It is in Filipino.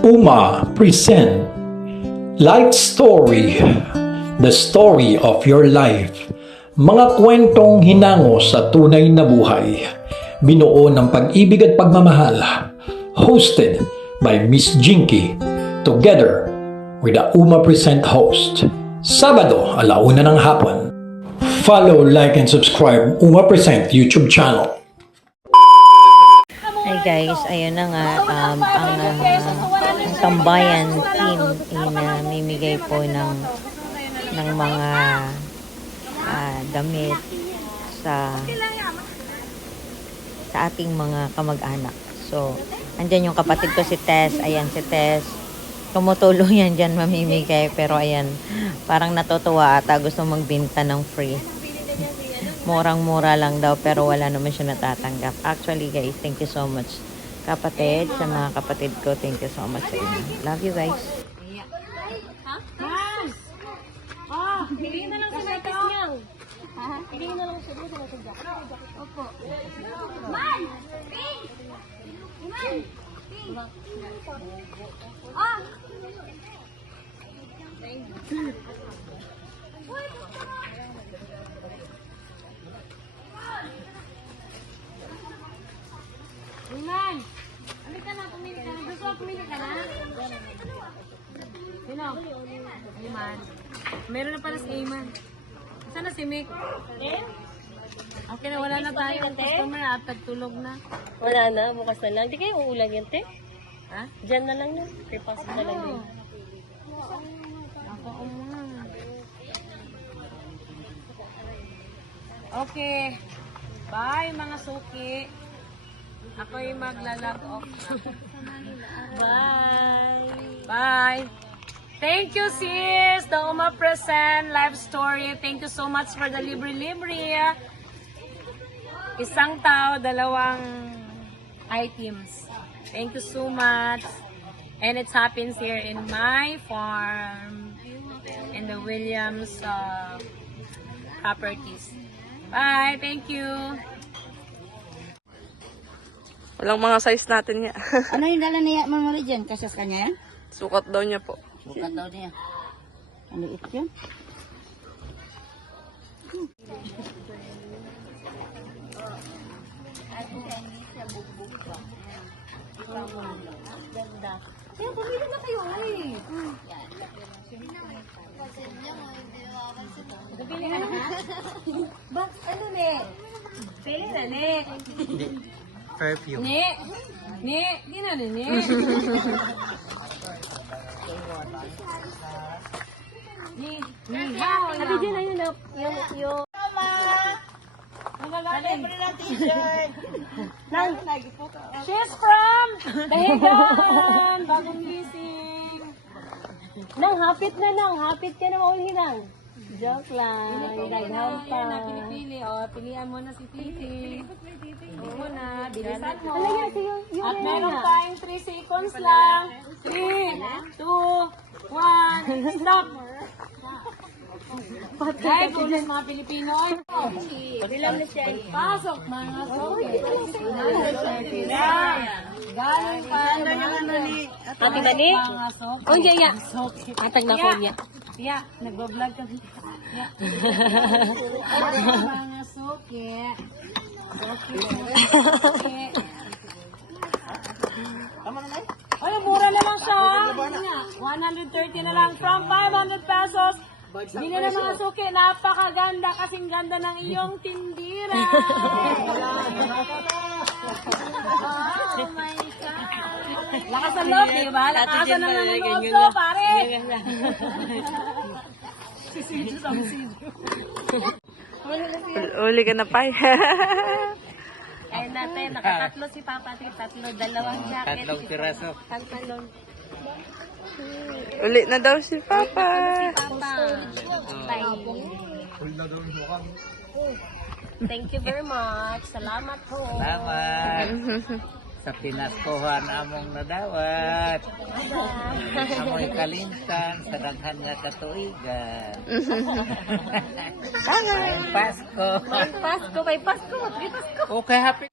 Uma present Life Story, the story of your life. Mga kwentong hinango sa tunay na buhay. Binuo ng pag-ibig at pagmamahal. Hosted by Miss Jinky. Together with the Uma Present host. Sabado, 1:00 ng hapon. Follow, like, and subscribe Uma Present YouTube channel. Hi guys, ayun na nga, ang tambayan team namimigay po ng mga damit sa ating mga kamag-anak. So, andyan yung kapatid ko si Tess. Ayan si Tess. Tumutulong yan dyan mamimigay. Pero ayan, parang natutuwa ata gusto magbenta ng free. Murang-mura lang daw pero wala naman siya natatanggap. Actually guys, thank you so much. Kapatid, sa mga kapatid ko, thank you so much sa inyo. Love you guys. Piliin na lang si Marcos niyang. Piliin na lang si Marcos niyang. Opo. Man! Ping! Man! Ping! Ah! Man! Ambil ka na, pumili ka na. Gusto ko pumili ka na? Sino? Ayman. Meron na pala si Ayman. Saan na si Mick? Okay na, wala na tayo. Customer at tagtulog na. Wala na, bukas na lang. Di kayo uulan yan, te? Ha? Diyan na lang yun. Pripasok na lang yun. Ako, okay. Bye, mga suki. Ako'y maglalag off na. Bye! Bye! Thank you, sis! The Uma Present Life Story. Thank you so much for the libre-libre. Isang tao, 2 items. Thank you so much. And it happens here in my farm. In the Williams properties. Bye! Thank you! Walang mga size natin niya. Ano yung dala niya mamali dyan? Kasyas kanya yan? Sukat daw niya po. Bukat daw niya. Ano ito yun? Ganda. Kaya bumili na kayo eh. Bumili ka na ha? Bak, ano ne? Pili na ne. Perfume. Ne. Ne. Di na ne. Ni. Ni. Ate, dyan na yun. Yung... She's from Dahigan. Bagong gising. Nang, hapit na lang. Hapit ka na mauli lang. Joke lang. Daghan pa. Yan na, pinipili. O, pilihan mo na si Titi. Pili mo na. Bilisan mo. Talaga, yung At meron tayong 3 seconds lang. 3, 2, 1, stop! Dahil kung mga Pilipino ay pasok mga soke. Galing pa Ate Dani? mga soke. Oh, ya. Atag na ko niya. Yeah, nagbablog kami. Yeah. Mga soke. Soke. Ay, mura na lang siya. 130 na lang from 500 pesos. Bili na mga suki, napakaganda kasing ganda ng iyong tindira. Oh my God. Lakas ang loob, di ba? Lakasan na ng loob to, pare. Uli ka na pa. Ay natin, nakatatlo si Papa. Tatlo, 2 jacket. 3 piraso. Pantalon. Uli na daw si Papa. Papa. Thank you very much. Salamat po. Salamat. Sa Pinaskuhan among nadawat. Amoy kalintan sa daghan nga katuigan. Ay, Pasko. May Pasko. Okay, happy.